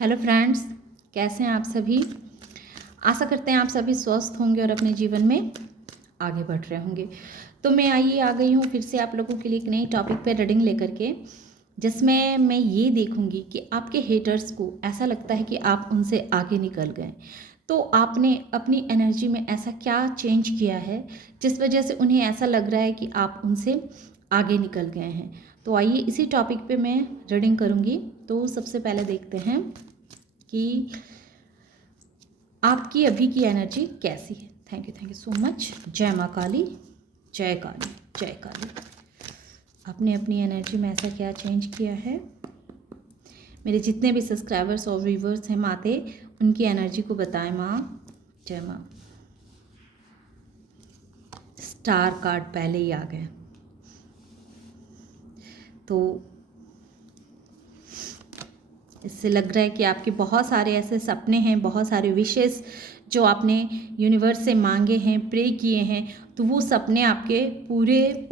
Hello friends, कैसे हैं आप सभी। आशा करते हैं आप सभी स्वस्थ होंगे और अपने जीवन में आगे बढ़ रहे होंगे। तो मैं आ गई हूँ फिर से आप लोगों के लिए एक नई टॉपिक पे रीडिंग लेकर के, जिसमें मैं ये देखूंगी कि आपके हेटर्स को ऐसा लगता है कि आप उनसे आगे निकल गए। तो आपने अपनी एनर्जी में ऐसा क्या चेंज किया है जिस वजह से उन्हें ऐसा लग रहा है कि आप उनसे आगे निकल गए हैं। तो आइए इसी टॉपिक पे मैं रीडिंग करूँगी। तो सबसे पहले देखते हैं कि आपकी अभी की एनर्जी कैसी है। Thank you so much. जय माँ काली, जय काली, जय काली। आपने अपनी एनर्जी में ऐसा क्या चेंज किया है। मेरे जितने भी सब्सक्राइबर्स और व्यूवर्स हैं माते, उनकी एनर्जी को बताएं माँ। जय माँ। स्टार कार्ड पहले ही आ गए। तो इससे लग रहा है कि आपके बहुत सारे ऐसे सपने हैं, बहुत सारे विशेस जो आपने यूनिवर्स से मांगे हैं, प्रे किए हैं, तो वो सपने आपके पूरे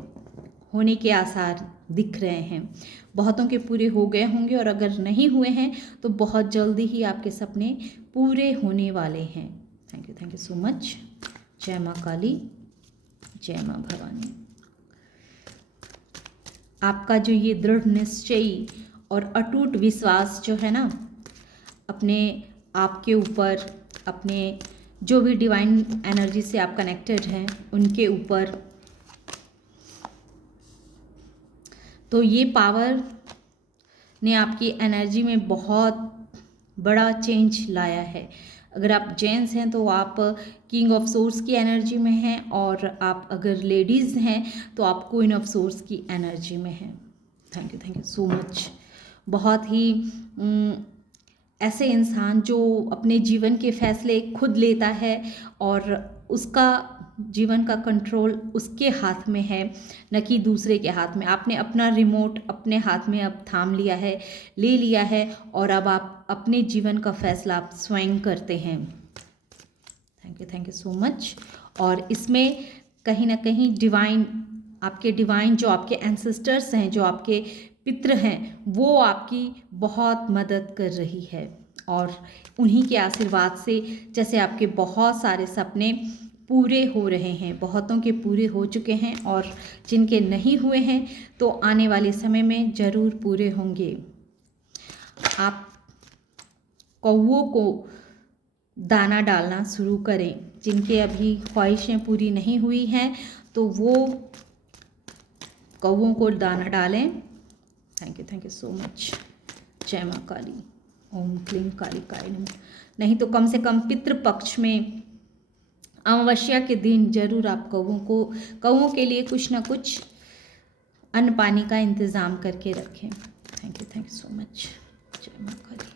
होने के आसार दिख रहे हैं। बहुतों के पूरे हो गए होंगे और अगर नहीं हुए हैं तो बहुत जल्दी ही आपके सपने पूरे होने वाले हैं। Thank you so much. जय माँ काली, जय माँ भवानी। आपका जो ये दृढ़ निश्चयी और अटूट विश्वास जो है ना अपने आप के ऊपर, अपने जो भी डिवाइन एनर्जी से आप कनेक्टेड हैं उनके ऊपर, तो ये पावर ने आपकी एनर्जी में बहुत बड़ा चेंज लाया है। अगर आप जेंट्स हैं तो आप किंग ऑफ सोर्स की एनर्जी में हैं, और आप अगर लेडीज़ हैं तो आप क्वीन ऑफ सोर्स की एनर्जी में हैं। Thank you so much. बहुत ही ऐसे इंसान जो अपने जीवन के फैसले खुद लेता है और उसका जीवन का कंट्रोल उसके हाथ में है, न कि दूसरे के हाथ में। आपने अपना रिमोट अपने हाथ में अब थाम लिया है, ले लिया है, और अब आप अपने जीवन का फैसला आप स्वयं करते हैं। Thank you so much. और इसमें कहीं ना कहीं डिवाइन, आपके डिवाइन जो आपके एंसेस्टर्स हैं, जो आपके पितृ हैं, वो आपकी बहुत मदद कर रही है। और उन्हीं के आशीर्वाद से जैसे आपके बहुत सारे सपने पूरे हो रहे हैं, बहुतों के पूरे हो चुके हैं, और जिनके नहीं हुए हैं तो आने वाले समय में ज़रूर पूरे होंगे। आप कौवों को दाना डालना शुरू करें। जिनके अभी ख्वाहिशें पूरी नहीं हुई हैं तो वो कौवों को दाना डालें। Thank you so much. जय माँ काली, ओम क्लीम कालिकाय नमः। नहीं तो कम से कम पितृपक्ष में अमावस्या के दिन जरूर आप कौवों के लिए कुछ ना कुछ अन्न पानी का इंतज़ाम करके रखें। Thank you so much. जय माँ काली,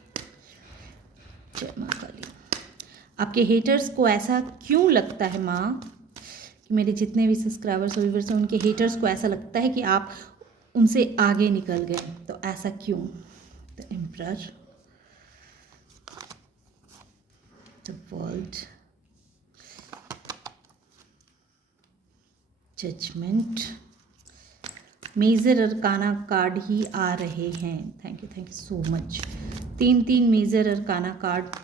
जय माँ काली। आपके हेटर्स को ऐसा क्यों लगता है माँ कि मेरे जितने भी सब्सक्राइबर्स और व्यूअर्स हैं उनके हेटर्स को ऐसा लगता है कि आप उनसे आगे निकल गए, तो ऐसा क्यों। The emperor, the world, judgment, major arcana card ही आ रहे हैं। Thank you so much. 3 major arcana card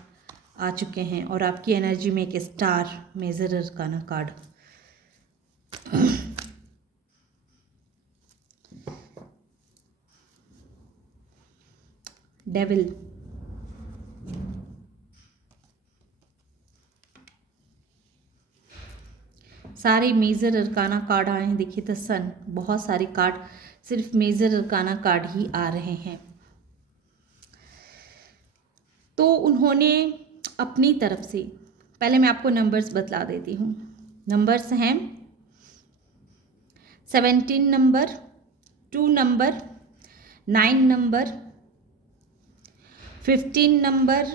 आ चुके हैं और आपकी एनर्जी में एक star major arcana card. Devil, सारे मेजर अरकाना कार्ड आए हैं। देखिए द सन, बहुत सारे कार्ड सिर्फ मेजर अरकाना कार्ड ही आ रहे हैं। तो उन्होंने अपनी तरफ से, पहले मैं आपको नंबर्स बतला देती हूँ। नंबर्स हैं 17 number, 2 number, 9 number, 15 number,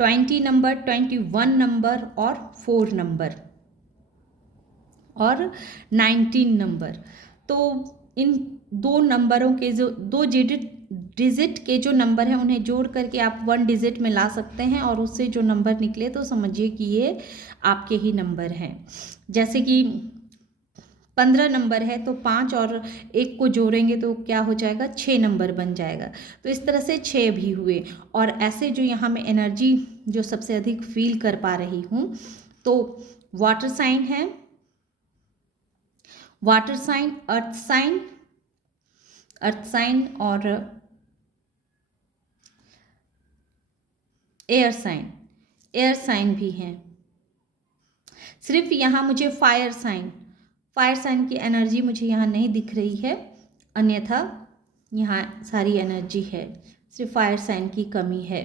20 number, 21 number और 4 नंबर और 19 नंबर। तो इन 2 नंबरों के जो 2 डिजिट के जो नंबर हैं उन्हें जोड़ करके आप 1 डिजिट में ला सकते हैं, और उससे जो नंबर निकले तो समझिए कि ये आपके ही नंबर हैं। जैसे कि 15 नंबर है, तो 5 और 1 को जोड़ेंगे तो क्या हो जाएगा, 6 नंबर बन जाएगा। तो इस तरह से 6 भी हुए। और ऐसे जो यहाँ मैं एनर्जी जो सबसे अधिक फील कर पा रही हूँ, तो वाटर साइन है, water sign, earth sign, earth sign और एयर साइन, एयर साइन भी हैं। सिर्फ यहाँ मुझे फायर साइन, फायर साइन की एनर्जी मुझे यहाँ नहीं दिख रही है, अन्यथा यहाँ सारी एनर्जी है, सिर्फ फायर साइन की कमी है।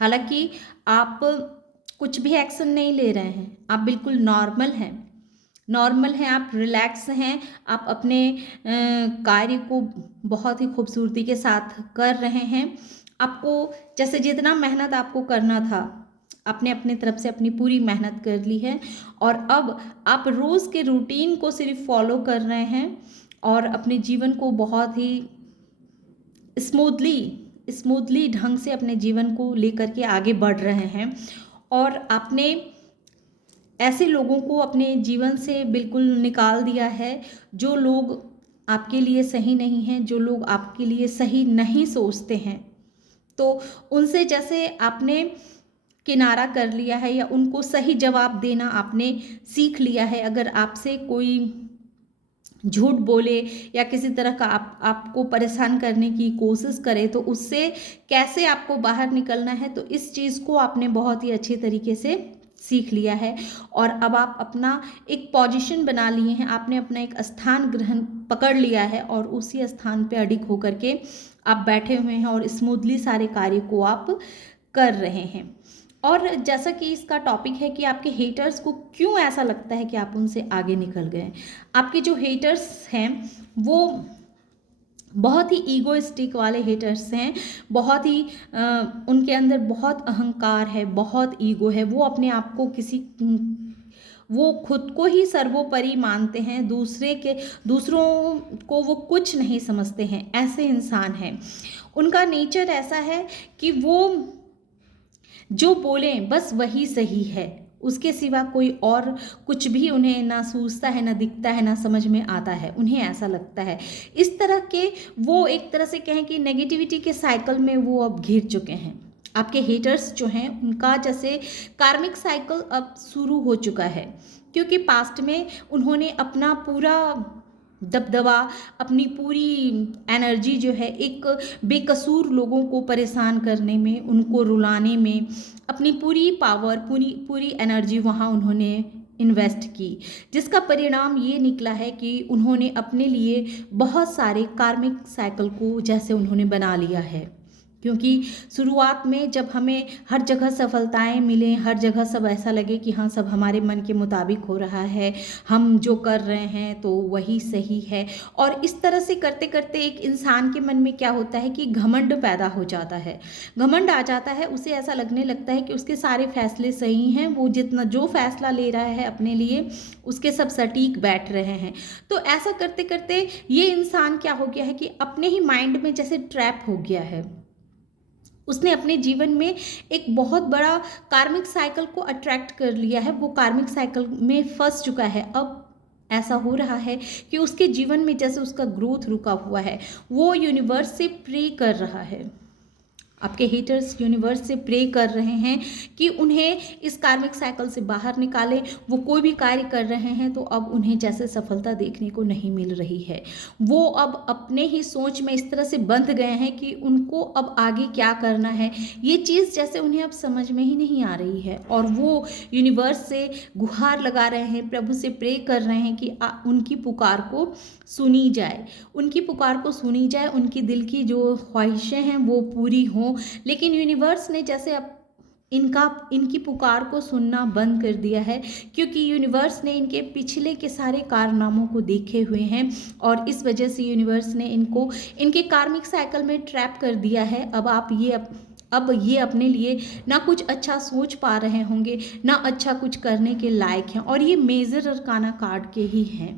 हालांकि आप कुछ भी एक्शन नहीं ले रहे हैं, आप बिल्कुल नॉर्मल हैं, नॉर्मल हैं, आप रिलैक्स हैं, आप अपने कार्य को बहुत ही खूबसूरती के साथ कर रहे हैं। आपको जैसे जितना मेहनत आपको करना था, आपने अपने तरफ से अपनी पूरी मेहनत कर ली है, और अब आप रोज़ के रूटीन को सिर्फ फॉलो कर रहे हैं और अपने जीवन को बहुत ही स्मूथली ढंग से अपने जीवन को लेकर के आगे बढ़ रहे हैं। और आपने ऐसे लोगों को अपने जीवन से बिल्कुल निकाल दिया है जो लोग आपके लिए सही नहीं हैं, जो लोग आपके लिए सही नहीं सोचते हैं। तो उनसे जैसे आपने किनारा कर लिया है, या उनको सही जवाब देना आपने सीख लिया है। अगर आपसे कोई झूठ बोले या किसी तरह का आपको परेशान करने की कोशिश करे, तो उससे कैसे आपको बाहर निकलना है, तो इस चीज़ को आपने बहुत ही अच्छे तरीके से सीख लिया है। और अब आप अपना एक पोजीशन बना लिए हैं, आपने अपना एक स्थान ग्रहण पकड़ लिया है, और उसी स्थान पे अडिग होकर के आप बैठे हुए हैं और स्मूथली सारे कार्य को आप कर रहे हैं। और जैसा कि इसका टॉपिक है कि आपके हेटर्स को क्यों ऐसा लगता है कि आप उनसे आगे निकल गए। आपके जो हेटर्स हैं वो बहुत ही ईगोइस्टिक वाले हेटर्स हैं, बहुत ही उनके अंदर बहुत अहंकार है, बहुत ईगो है, वो अपने आप को वो खुद को ही सर्वोपरि मानते हैं, दूसरों को वो कुछ नहीं समझते हैं, ऐसे इंसान हैं। उनका नेचर ऐसा है कि वो जो बोलें बस वही सही है, उसके सिवा कोई और कुछ भी उन्हें ना सूझता है, ना दिखता है, ना समझ में आता है, उन्हें ऐसा लगता है। इस तरह के वो एक तरह से कहें कि नेगेटिविटी के साइकिल में वो अब घिर चुके हैं। आपके हेटर्स जो हैं उनका जैसे कार्मिक साइकिल अब शुरू हो चुका है, क्योंकि पास्ट में उन्होंने अपना पूरा दबदबा, अपनी पूरी एनर्जी जो है एक बेकसूर लोगों को परेशान करने में, उनको रुलाने में, अपनी पूरी पावर, पूरी एनर्जी वहाँ उन्होंने इन्वेस्ट की, जिसका परिणाम ये निकला है कि उन्होंने अपने लिए बहुत सारे कार्मिक साइकिल को जैसे उन्होंने बना लिया है। क्योंकि शुरुआत में जब हमें हर जगह सफलताएं मिलें, हर जगह सब ऐसा लगे कि हाँ सब हमारे मन के मुताबिक हो रहा है, हम जो कर रहे हैं तो वही सही है, और इस तरह से करते करते एक इंसान के मन में क्या होता है कि घमंड पैदा हो जाता है, घमंड आ जाता है। उसे ऐसा लगने लगता है कि उसके सारे फैसले सही हैं, वो जितना जो फैसला ले रहा है अपने लिए उसके सब सटीक बैठ रहे हैं। तो ऐसा करते करते ये इंसान क्या हो गया है कि अपने ही माइंड में जैसे ट्रैप हो गया है। उसने अपने जीवन में एक बहुत बड़ा कार्मिक साइकिल को अट्रैक्ट कर लिया है, वो कार्मिक साइकिल में फंस चुका है। अब ऐसा हो रहा है कि उसके जीवन में जैसे उसका ग्रोथ रुका हुआ है, वो यूनिवर्स से प्रे कर रहा है। आपके हेटर्स यूनिवर्स से प्रे कर रहे हैं कि उन्हें इस कार्मिक साइकिल से बाहर निकालें। वो कोई भी कार्य कर रहे हैं तो अब उन्हें जैसे सफलता देखने को नहीं मिल रही है। वो अब अपने ही सोच में इस तरह से बंध गए हैं कि उनको अब आगे क्या करना है, ये चीज़ जैसे उन्हें अब समझ में ही नहीं आ रही है। और वो यूनिवर्स से गुहार लगा रहे हैं, प्रभु से प्रे कर रहे हैं कि उनकी पुकार को सुनी जाए, उनकी पुकार को सुनी जाए, उनकी दिल की जो ख्वाहिशें हैं वो पूरी हों। लेकिन यूनिवर्स ने जैसे अब इनकी पुकार को सुनना बंद कर दिया है, क्योंकि यूनिवर्स ने इनके पिछले के सारे कारनामों को देखे हुए हैं, और इस वजह से यूनिवर्स ने इनको इनके कार्मिक साइकिल में ट्रैप कर दिया है। अब ये अपने लिए ना कुछ अच्छा सोच पा रहे होंगे, ना अच्छा कुछ करने के लायक हैं। और ये मेजर अरकाना कार्ड के ही हैं,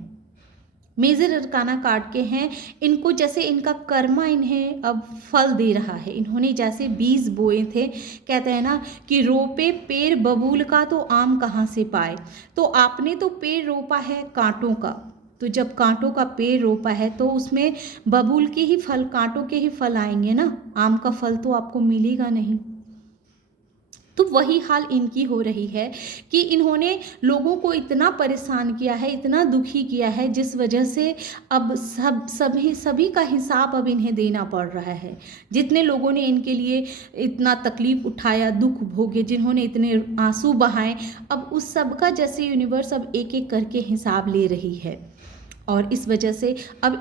मेजर अरकाना कार्ड के हैं। इनको जैसे इनका कर्मा इन्हें अब फल दे रहा है। इन्होंने जैसे बीज बोए थे, कहते हैं ना कि रोपे पेड़ बबूल का तो आम कहाँ से पाए। तो आपने तो पेड़ रोपा है कांटों का, तो जब कांटों का पेड़ रोपा है तो उसमें बबूल के ही फल, कांटों के ही फल आएंगे ना, आम का फल तो आपको मिलेगा नहीं। तो वही हाल इनकी हो रही है कि इन्होंने लोगों को इतना परेशान किया है, इतना दुखी किया है, जिस वजह से अब सभी का हिसाब अब इन्हें देना पड़ रहा है। जितने लोगों ने इनके लिए इतना तकलीफ उठाया, दुख भोगे, जिन्होंने इतने आंसू बहाए, अब उस सब का जैसे यूनिवर्स अब एक एक करके हिसाब ले रही है। और इस वजह से अब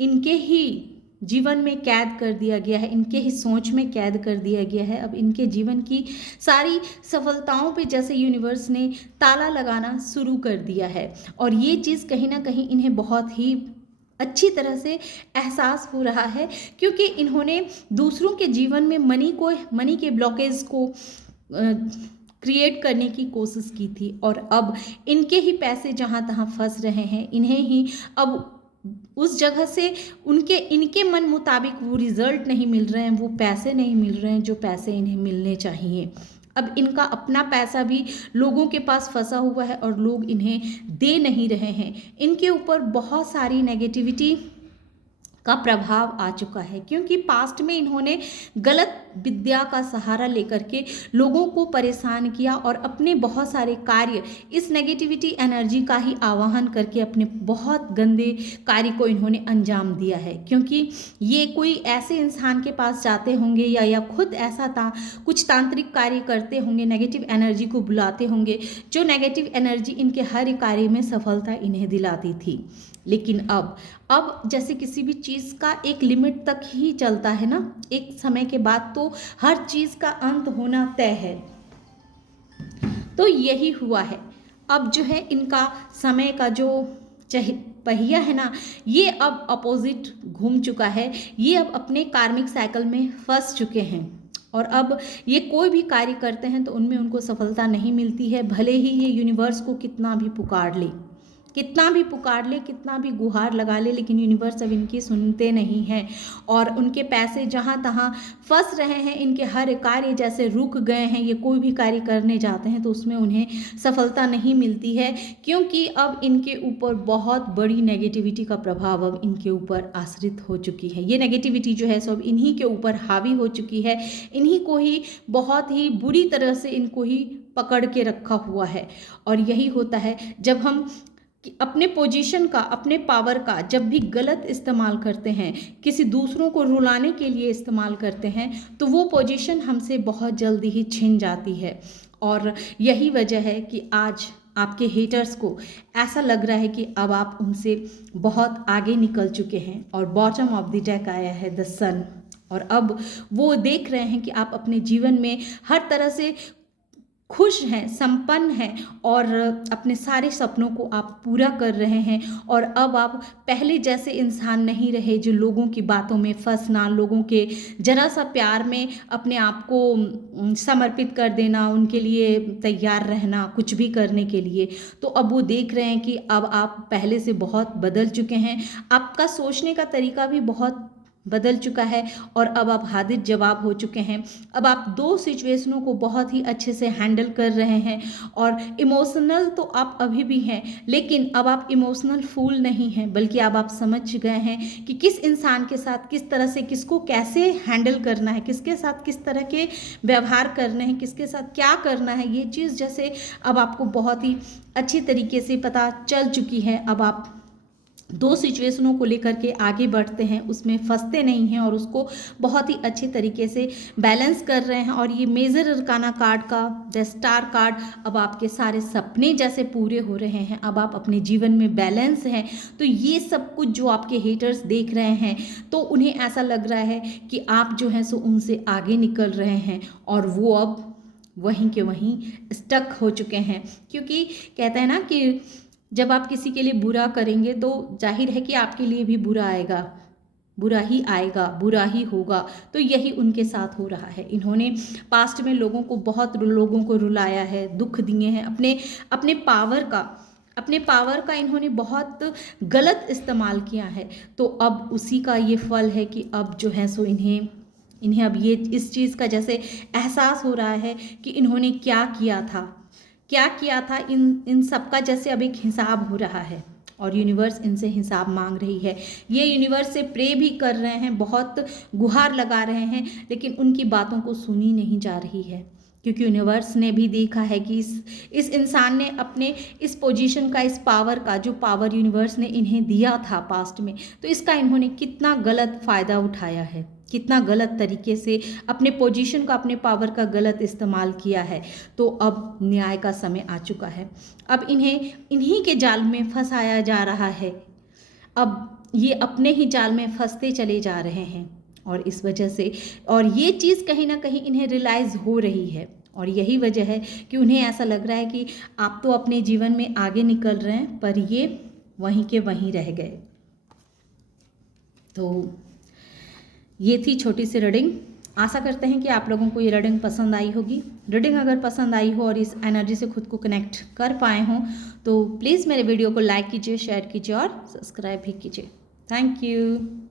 इनके ही जीवन में कैद कर दिया गया है, इनके ही सोच में कैद कर दिया गया है। अब इनके जीवन की सारी सफलताओं पे जैसे यूनिवर्स ने ताला लगाना शुरू कर दिया है। और ये चीज़ कहीं ना कहीं इन्हें बहुत ही अच्छी तरह से एहसास हो रहा है, क्योंकि इन्होंने दूसरों के जीवन में मनी के ब्लॉकेज को क्रिएट करने की कोशिश की थी। और अब इनके ही पैसे जहाँ तहाँ फंस रहे हैं, इन्हें ही अब उस जगह से इनके मन मुताबिक वो रिजल्ट नहीं मिल रहे हैं, वो पैसे नहीं मिल रहे हैं जो पैसे इन्हें मिलने चाहिए। अब इनका अपना पैसा भी लोगों के पास फंसा हुआ है और लोग इन्हें दे नहीं रहे हैं। इनके ऊपर बहुत सारी नेगेटिविटी का प्रभाव आ चुका है, क्योंकि पास्ट में इन्होंने गलत विद्या का सहारा लेकर के लोगों को परेशान किया और अपने बहुत सारे कार्य इस नेगेटिविटी एनर्जी का ही आवाहन करके अपने बहुत गंदे कार्य को इन्होंने अंजाम दिया है। क्योंकि ये कोई ऐसे इंसान के पास जाते होंगे या खुद ऐसा कुछ तांत्रिक कार्य करते होंगे, नेगेटिव एनर्जी को बुलाते होंगे, जो नेगेटिव एनर्जी इनके हर कार्य में सफलता इन्हें दिलाती थी। लेकिन अब जैसे किसी भी चीज़ का एक लिमिट तक ही चलता है ना, एक समय के बाद तो हर चीज़ का अंत होना तय है। तो यही हुआ है। अब जो है इनका समय का जो पहिया है ना, ये अब अपोजिट घूम चुका है। ये अब अपने कार्मिक साइकिल में फंस चुके हैं और अब ये कोई भी कार्य करते हैं तो उनमें उनको सफलता नहीं मिलती है, भले ही ये यूनिवर्स को कितना भी पुकार ले, कितना भी गुहार लगा ले, लेकिन यूनिवर्स अब इनकी सुनते नहीं हैं। और उनके पैसे जहाँ तहाँ फंस रहे हैं, इनके हर कार्य जैसे रुक गए हैं। ये कोई भी कार्य करने जाते हैं तो उसमें उन्हें सफलता नहीं मिलती है, क्योंकि अब इनके ऊपर बहुत बड़ी नेगेटिविटी का प्रभाव अब इनके ऊपर आश्रित हो चुकी है। ये नेगेटिविटी जो है सब इन्हीं के ऊपर हावी हो चुकी है, इन्हीं को ही बहुत ही बुरी तरह से इनको ही पकड़ के रखा हुआ है। और यही होता है जब हम अपने पोजीशन का, अपने पावर का जब भी गलत इस्तेमाल करते हैं, किसी दूसरों को रुलाने के लिए इस्तेमाल करते हैं, तो वो पोजीशन हमसे बहुत जल्दी ही छिन जाती है। और यही वजह है कि आज आपके हेटर्स को ऐसा लग रहा है कि अब आप उनसे बहुत आगे निकल चुके हैं। और बॉटम ऑफ द डेक आया है द सन, और अब वो देख रहे हैं कि आप अपने जीवन में हर तरह से खुश हैं, संपन्न हैं और अपने सारे सपनों को आप पूरा कर रहे हैं। और अब आप पहले जैसे इंसान नहीं रहे जो लोगों की बातों में फंसना, लोगों के जरा सा प्यार में अपने आप को समर्पित कर देना, उनके लिए तैयार रहना कुछ भी करने के लिए। तो अब वो देख रहे हैं कि अब आप पहले से बहुत बदल चुके हैं, आपका सोचने का तरीका भी बहुत बदल चुका है और अब आप हाजिर जवाब हो चुके हैं। अब आप दो सिचुएशनों को बहुत ही अच्छे से हैंडल कर रहे हैं। और इमोशनल तो आप अभी भी हैं, लेकिन अब आप इमोशनल फूल नहीं हैं, बल्कि अब आप समझ गए हैं कि किस इंसान के साथ किस तरह से, किसको कैसे हैंडल करना है, किसके साथ किस तरह के व्यवहार करने हैं, किसके साथ क्या करना है। ये चीज़ जैसे अब आपको बहुत ही अच्छी तरीके से पता चल चुकी है। अब आप दो सिचुएशनों को लेकर के आगे बढ़ते हैं, उसमें फंसते नहीं हैं और उसको बहुत ही अच्छे तरीके से बैलेंस कर रहे हैं। और ये मेजर अरकाना कार्ड का द स्टार कार्ड, अब आपके सारे सपने जैसे पूरे हो रहे हैं, अब आप अपने जीवन में बैलेंस हैं। तो ये सब कुछ जो आपके हेटर्स देख रहे हैं तो उन्हें ऐसा लग रहा है कि आप जो हैं सो उनसे आगे निकल रहे हैं और वो अब वहीं के वहीं स्टक हो चुके हैं। क्योंकि कहते हैं ना कि जब आप किसी के लिए बुरा करेंगे तो जाहिर है कि आपके लिए भी बुरा आएगा, बुरा ही आएगा, बुरा ही होगा। तो यही उनके साथ हो रहा है। इन्होंने पास्ट में बहुत लोगों को रुलाया है, दुख दिए हैं, अपने पावर का इन्होंने बहुत गलत इस्तेमाल किया है। तो अब उसी का ये फल है कि अब जो है सो इन्हें अब ये इस चीज़ का जैसे एहसास हो रहा है कि इन्होंने क्या किया था, इन सब का जैसे अब एक हिसाब हो रहा है। और यूनिवर्स इनसे हिसाब मांग रही है। ये यूनिवर्स से प्रे भी कर रहे हैं, बहुत गुहार लगा रहे हैं, लेकिन उनकी बातों को सुनी नहीं जा रही है, क्योंकि यूनिवर्स ने भी देखा है कि इस इंसान ने अपने इस पोजीशन का, इस पावर का, जो पावर यूनिवर्स ने इन्हें दिया था पास्ट में, तो इसका इन्होंने कितना गलत फ़ायदा उठाया है, कितना गलत तरीके से अपने पोजीशन का, अपने पावर का गलत इस्तेमाल किया है। तो अब न्याय का समय आ चुका है। अब इन्हें इन्हीं के जाल में फंसाया जा रहा है। अब ये अपने ही जाल में फंसते चले जा रहे हैं, और इस वजह से, और ये चीज़ कहीं ना कहीं इन्हें रियलाइज़ हो रही है, और यही वजह है कि उन्हें ऐसा लग रहा है कि आप तो अपने जीवन में आगे निकल रहे हैं, पर ये वहीं के वहीं रह गए। तो ये थी छोटी सी रीडिंग। आशा करते हैं कि आप लोगों को ये रीडिंग पसंद आई होगी। रीडिंग अगर पसंद आई हो और इस एनर्जी से खुद को कनेक्ट कर पाए हों तो प्लीज़ मेरे वीडियो को लाइक कीजिए, शेयर कीजिए और सब्सक्राइब भी कीजिए। Thank you.